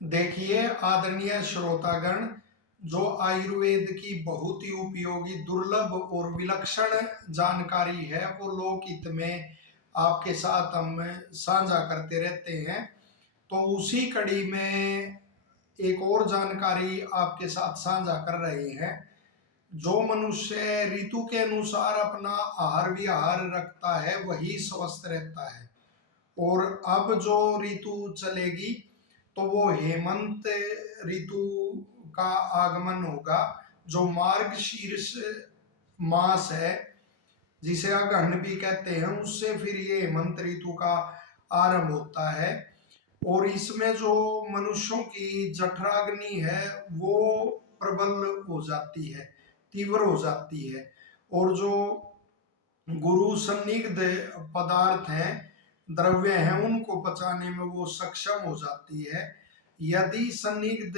देखिए आदरणीय श्रोतागण, जो आयुर्वेद की बहुत ही उपयोगी, दुर्लभ और विलक्षण जानकारी है वो लोकहित में आपके साथ हम साझा करते रहते हैं। तो उसी कड़ी में एक और जानकारी आपके साथ साझा कर रहे हैं। जो मनुष्य ऋतु के अनुसार अपना आहार विहार रखता है वही स्वस्थ रहता है। और अब जो ऋतु चलेगी तो वो हेमंत ऋतु का आगमन होगा, जो मार्गशीर्ष मास है, जिसे अगहन भी कहते हैं, उससे फिर ये हेमंत ऋतु का आरंभ होता है। और इसमें जो मनुष्यों की जठराग्नि है वो प्रबल हो जाती है, तीव्र हो जाती है। और जो गुरु सन्निग्ध पदार्थ हैं, द्रव्य हैं, उनको पचाने में वो सक्षम हो जाती है। यदि सन्निग्ध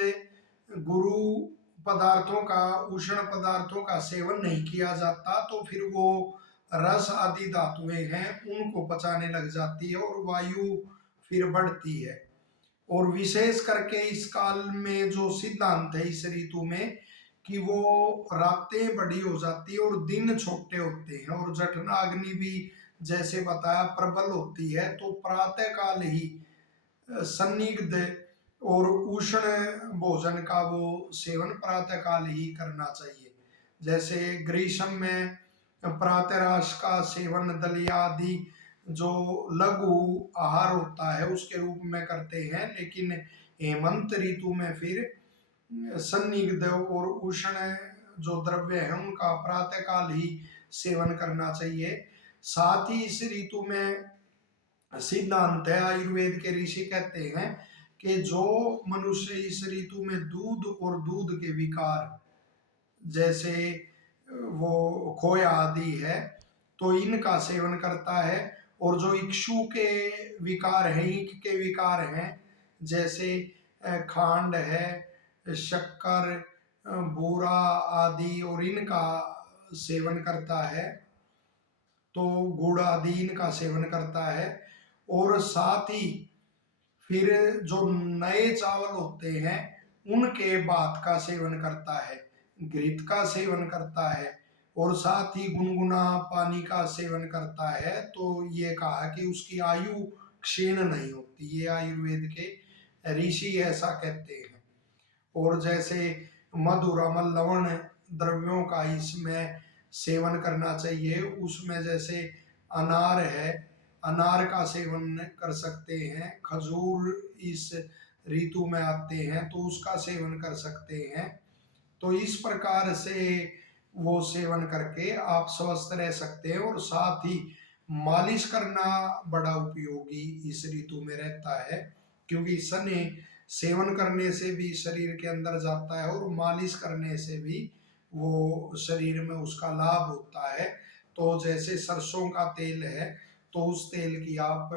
गुरु पदार्थों का, उष्ण पदार्थों का सेवन नहीं किया जाता तो फिर वो रस आदि धातुएं हैं उनको पचाने लग जाती है और वायु फिर बढ़ती है। और विशेष करके इस काल में जो सिद्धांत है इस ऋतु में कि वो रातें बड़ी हो जाती है और दिन छोटे होते हैं, और जठराग्नि भी जैसे बताया प्रबल होती है। तो प्रातः काल ही सन्निग्ध और उष्ण भोजन का वो सेवन प्रातः काल ही करना चाहिए। जैसे ग्रीष्म में प्रातराश का सेवन दलिया आदि जो लघु आहार होता है उसके रूप में करते हैं, लेकिन हेमंत ऋतु में फिर सन्निग्ध और उष्ण जो द्रव्य है उनका प्रातः काल ही सेवन करना चाहिए। साथ ही इस ऋतु में सिद्धांत है, आयुर्वेद के ऋषि कहते हैं कि जो मनुष्य इस ऋतु में दूध और दूध के विकार, जैसे वो खोया आदि है, तो इनका सेवन करता है, और जो इक्षु के विकार हैं, ईख के विकार हैं, जैसे खांड है, शक्कर, बूरा आदि, और इनका सेवन करता है, तो गुड़ आदि इनका सेवन करता है। और साथ ही फिर जो नए चावल होते हैं उनके भात का सेवन करता है, घृत का सेवन करता है, और साथ ही गुनगुना पानी का सेवन करता है। तो ये कहा कि उसकी आयु क्षीण नहीं होती, ये आयुर्वेद के ऋषि ऐसा कहते हैं। और जैसे मधुर अम्ल लवण द्रव्यों का इसमें सेवन करना चाहिए, उसमें जैसे अनार है, अनार का सेवन कर सकते हैं, खजूर इस ऋतु में आते हैं तो उसका सेवन कर सकते हैं। तो इस प्रकार से वो सेवन करके आप स्वस्थ रह सकते हैं। और साथ ही मालिश करना बड़ा उपयोगी इस ऋतु में रहता है, क्योंकि सने सेवन करने से भी शरीर के अंदर जाता है और मालिश करने से भी वो शरीर में उसका लाभ होता है। तो जैसे सरसों का तेल है तो उस तेल की आप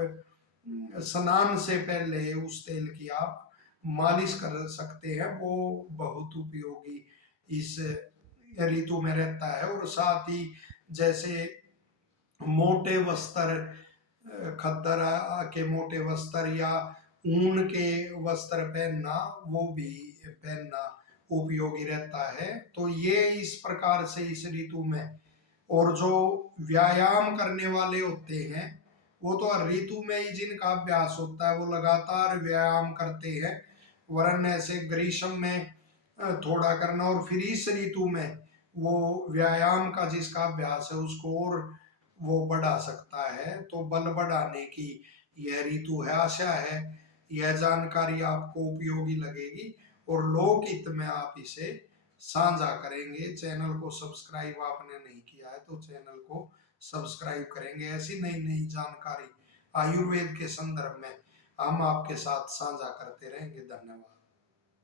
स्नान से पहले उस तेल की आप मालिश कर सकते हैं, वो बहुत उपयोगी इस ऋतु में रहता है। और साथ ही जैसे मोटे वस्त्र, खद्दर के मोटे वस्त्र या ऊन के वस्त्र पहनना, वो भी पहनना उपयोगी रहता है। तो ये इस प्रकार से इस ऋतु में। और जो व्यायाम करने वाले होते हैं वो तो हर ऋतु में ही जिनका अभ्यास होता है वो लगातार व्यायाम करते हैं, वरन ऐसे ग्रीष्म में थोड़ा करना और फिर इस ऋतु में वो व्यायाम का जिसका अभ्यास है उसको और वो बढ़ा सकता है। तो बल बढ़ाने की यह ऋतु है। आशा है यह जानकारी आपको उपयोगी लगेगी और लोकहित में आप इसे साझा करेंगे। चैनल को सब्सक्राइब आपने नहीं किया है तो चैनल को सब्सक्राइब करेंगे। ऐसी नई नई जानकारी आयुर्वेद के संदर्भ में हम आपके साथ साझा करते रहेंगे। धन्यवाद।